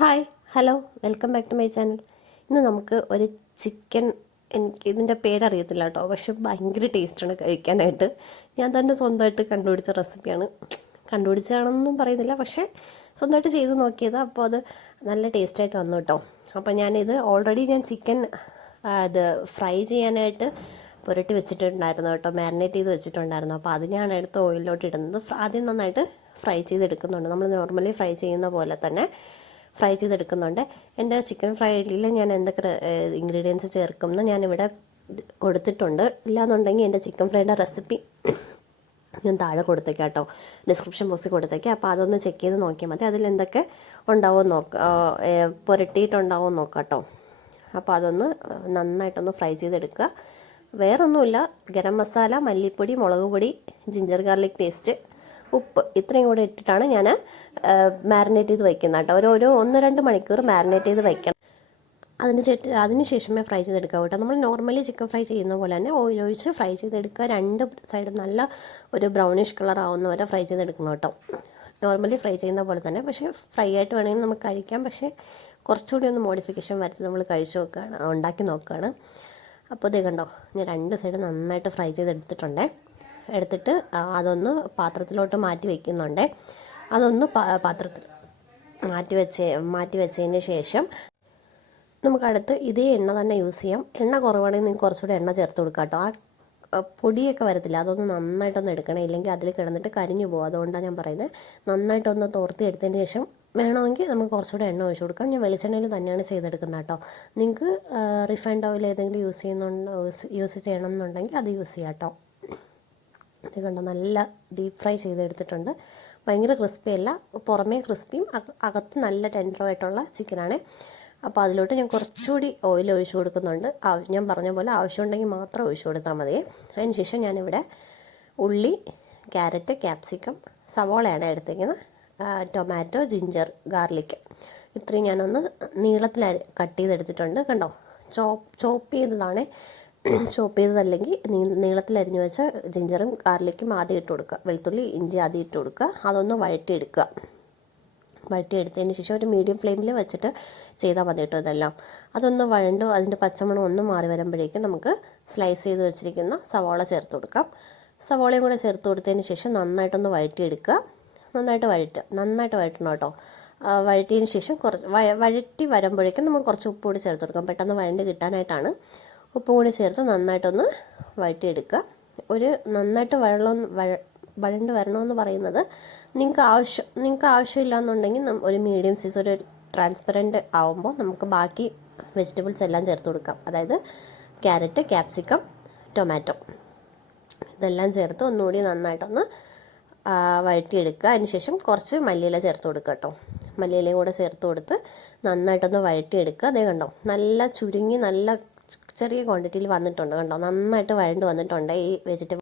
Hi hello welcome back to my channel. ഇന്ന് നമുക്ക് ഒരു ചിക്കൻ, എനിക്ക് ഇതിൻ്റെ പേരറിയത്തില്ല കേട്ടോ, പക്ഷെ ഭയങ്കര ടേസ്റ്റാണ് കഴിക്കാനായിട്ട്. ഞാൻ തന്നെ സ്വന്തമായിട്ട് കണ്ടുപിടിച്ച റെസിപ്പിയാണ്. കണ്ടുപിടിച്ചാണെന്നൊന്നും പറയുന്നില്ല, പക്ഷേ സ്വന്തമായിട്ട് ചെയ്ത് നോക്കിയത്. അപ്പോൾ അത് നല്ല ടേസ്റ്റായിട്ട് വന്നു കേട്ടോ. അപ്പോൾ ഞാൻ ചിക്കൻ അത് ഫ്രൈ ചെയ്യാനായിട്ട് പുരട്ടി വെച്ചിട്ടുണ്ടായിരുന്നു കേട്ടോ, മാരിനേറ്റ് ചെയ്ത് വെച്ചിട്ടുണ്ടായിരുന്നു. അപ്പോൾ അത് ഞാൻ എടുത്ത് ഓയിലിലോട്ട് ഇടുന്നത്. ആദ്യം നന്നായിട്ട് ഫ്രൈ ചെയ്തെടുക്കുന്നുണ്ട്, നമ്മൾ നോർമലി ഫ്രൈ ചെയ്യുന്ന പോലെ തന്നെ ഫ്രൈ ചെയ്തെടുക്കുന്നുണ്ട്. എൻ്റെ ചിക്കൻ ഫ്രൈഡിൽ ഞാൻ എന്തൊക്കെ ഇൻഗ്രീഡിയൻസ് ചേർക്കുമെന്ന് ഞാനിവിടെ കൊടുത്തിട്ടുണ്ട്. ഇല്ലാന്നുണ്ടെങ്കിൽ എൻ്റെ ചിക്കൻ ഫ്രൈയുടെ റെസിപ്പി ഞാൻ താഴെ കൊടുത്തേക്കാം കേട്ടോ, ഡിസ്ക്രിപ്ഷൻ ബോക്സിൽ കൊടുത്തേക്കാം. അപ്പോൾ അതൊന്ന് ചെക്ക് ചെയ്ത് നോക്കിയാൽ മതി. അതിലെന്തൊക്കെ ഉണ്ടാവുമെന്ന് പുരട്ടിയിട്ടുണ്ടാവുമെന്ന് നോക്കാം കേട്ടോ. അപ്പോൾ അതൊന്ന് നന്നായിട്ടൊന്ന് ഫ്രൈ ചെയ്തെടുക്കുക. വേറൊന്നുമില്ല, ഗരം മസാല, മല്ലിപ്പൊടി, മുളക് പൊടി, ജിഞ്ചർ ഗാർലിക് പേസ്റ്റ്, ഉപ്പ്, ഇത്രയും കൂടെ ഇട്ടിട്ടാണ് ഞാൻ മാരിനേറ്റ് ചെയ്ത് വയ്ക്കുന്നത് കേട്ടോ. ഒരു 1-2 മണിക്കൂർ മാരിനേറ്റ് ചെയ്ത് വയ്ക്കണം. അതിന് ശേഷമേ ഫ്രൈ ചെയ്തെടുക്കുക കേട്ടോ. നമ്മൾ നോർമലി ചിക്കൻ ഫ്രൈ ചെയ്യുന്ന പോലെ തന്നെ ഓയിലൊഴിച്ച് ഫ്രൈ ചെയ്തെടുക്കുക. 2 സൈഡും നല്ല ഒരു ബ്രൗണിഷ് കളർ ആവുന്ന വരെ ഫ്രൈ ചെയ്തെടുക്കണം കേട്ടോ. നോർമലി ഫ്രൈ ചെയ്യുന്ന പോലെ തന്നെ, പക്ഷേ ഫ്രൈ ആയിട്ട് വേണമെങ്കിൽ നമുക്ക് കഴിക്കാം. പക്ഷേ കുറച്ചുകൂടി ഒന്ന് മോഡിഫിക്കേഷൻ വരുത്തി നമ്മൾ ഉണ്ടാക്കി നോക്കുകയാണ്. അപ്പോൾ ഇത് കണ്ടോ, ഞാൻ 2 സൈഡ് നന്നായിട്ട് ഫ്രൈ എടുത്തിട്ട് അതൊന്ന് പാത്രത്തിലോട്ട് മാറ്റി വയ്ക്കുന്നുണ്ട്. അതൊന്ന് പാത്രത്തിൽ മാറ്റി വെച്ചതിന് ശേഷം നമുക്കടുത്ത് ഇതേ എണ്ണ തന്നെ യൂസ് ചെയ്യാം. എണ്ണ കുറവാണെങ്കിൽ നിങ്ങൾക്ക് കുറച്ചുകൂടി എണ്ണ ചേർത്ത് കൊടുക്കാം കേട്ടോ. ആ പൊടിയൊക്കെ വരത്തില്ല, അതൊന്ന് നന്നായിട്ടൊന്ന് എടുക്കണം, ഇല്ലെങ്കിൽ അതിൽ കിടന്നിട്ട് കരിഞ്ഞു പോകും. അതുകൊണ്ടാണ് ഞാൻ പറയുന്നത്. നന്നായിട്ടൊന്ന് തോർത്തി എടുത്തതിന് ശേഷം വേണമെങ്കിൽ നമുക്ക് കുറച്ചുകൂടി എണ്ണ ഒഴിച്ച് കൊടുക്കാം. ഞാൻ വെളിച്ചെണ്ണയിൽ തന്നെയാണ് ചെയ്തെടുക്കുന്നത് കേട്ടോ. നിങ്ങൾക്ക് റിഫൈൻഡ് ഓയിൽ ഏതെങ്കിലും യൂസ് ചെയ്യണമെന്നുണ്ടെങ്കിൽ അത് യൂസ് ചെയ്യാം കേട്ടോ. ഇത് കണ്ടോ, നല്ല ഡീപ്പ് ഫ്രൈ ചെയ്തെടുത്തിട്ടുണ്ട്. ഭയങ്കര ക്രിസ്പി അല്ല, പുറമേ ക്രിസ്പിയും അകത്ത് നല്ല ടെൻഡറുമായിട്ടുള്ള ചിക്കനാണ്. അപ്പോൾ അതിലോട്ട് ഞാൻ കുറച്ചുകൂടി ഓയിൽ ഒഴിച്ച് കൊടുക്കുന്നുണ്ട്. ഞാൻ പറഞ്ഞ പോലെ ആവശ്യമുണ്ടെങ്കിൽ മാത്രം ഒഴിച്ച് കൊടുത്താൽ മതി. അതിന് ശേഷം ഞാനിവിടെ ഉള്ളി, ക്യാരറ്റ്, ക്യാപ്സിക്കം, സവോളയാണ് എടുത്തിരിക്കുന്നത്, ടൊമാറ്റോ, ജിഞ്ചർ ഗാർലിക്, ഇത്രയും ഞാനൊന്ന് നീളത്തിൽ കട്ട് ചെയ്തെടുത്തിട്ടുണ്ട്. കണ്ടോ, ചോപ്പ് ചെയ്തതല്ലെങ്കിൽ നീളത്തിൽ അരിഞ്ഞു വെച്ച ജിഞ്ചറും ഗാർലിക്കും ആദ്യം ഇട്ട് കൊടുക്കുക. വെളുത്തുള്ളി, ഇഞ്ചി ആദ്യം ഇട്ട് കൊടുക്കുക. അതൊന്ന് വഴറ്റിയെടുത്തതിന് ശേഷം ഒരു മീഡിയം ഫ്ലെയിമിൽ വെച്ചിട്ട് ചെയ്താൽ മതി കേട്ടോ. ഇതെല്ലാം അതൊന്ന് വഴണ്ട് അതിൻ്റെ പച്ചമണം ഒന്ന് മാറി വരുമ്പോഴേക്കും നമുക്ക് സ്ലൈസ് ചെയ്ത് വെച്ചിരിക്കുന്ന സവാള ചേർത്ത് കൊടുക്കാം. സവാളയും കൂടെ ചേർത്ത് കൊടുത്തതിന് ശേഷം നന്നായിട്ടൊന്ന് വഴറ്റിയെടുക്കുക. നന്നായിട്ട് വഴറ്റണം കേട്ടോ. വഴറ്റിയതിന് ശേഷം വഴറ്റി വരുമ്പോഴേക്കും നമുക്ക് കുറച്ച് ഉപ്പ് കൂടി ചേർത്ത് കൊടുക്കാം, പെട്ടെന്ന് വഴണ്ട് കിട്ടാനായിട്ടാണ്. ഉപ്പും കൂടി ചേർത്ത് നന്നായിട്ടൊന്ന് വഴറ്റിയെടുക്കുക. നന്നായിട്ട് വഴണ്ട് വരണമെന്ന് പറയുന്നത്, നിങ്ങൾക്ക് ആവശ്യമില്ല എന്നുണ്ടെങ്കിൽ ഒരു മീഡിയം സൈസ് ഒരു ട്രാൻസ്പെറൻറ്റ് ആവുമ്പോൾ നമുക്ക് ബാക്കി വെജിറ്റബിൾസ് എല്ലാം ചേർത്ത് കൊടുക്കാം. അതായത് ക്യാരറ്റ്, ക്യാപ്സിക്കം, ടൊമാറ്റോ, ഇതെല്ലാം ചേർത്ത് ഒന്നുകൂടി നന്നായിട്ടൊന്ന് വഴറ്റിയെടുക്കുക. അതിനുശേഷം കുറച്ച് മല്ലിയില ചേർത്ത് കൊടുക്കുക കേട്ടോ. മല്ലിയിലയും കൂടെ ചേർത്ത് കൊടുത്ത് നന്നായിട്ടൊന്ന് വഴറ്റിയെടുക്കുക. അതേ കണ്ടോ, നല്ല ചുരുങ്ങി നല്ല ചെറിയ ക്വാണ്ടിറ്റിയിൽ വന്നിട്ടുണ്ട്. കണ്ടോ, നന്നായിട്ട് വഴണ്ട് വന്നിട്ടുണ്ട് ഈ വെജിറ്റബിൾ.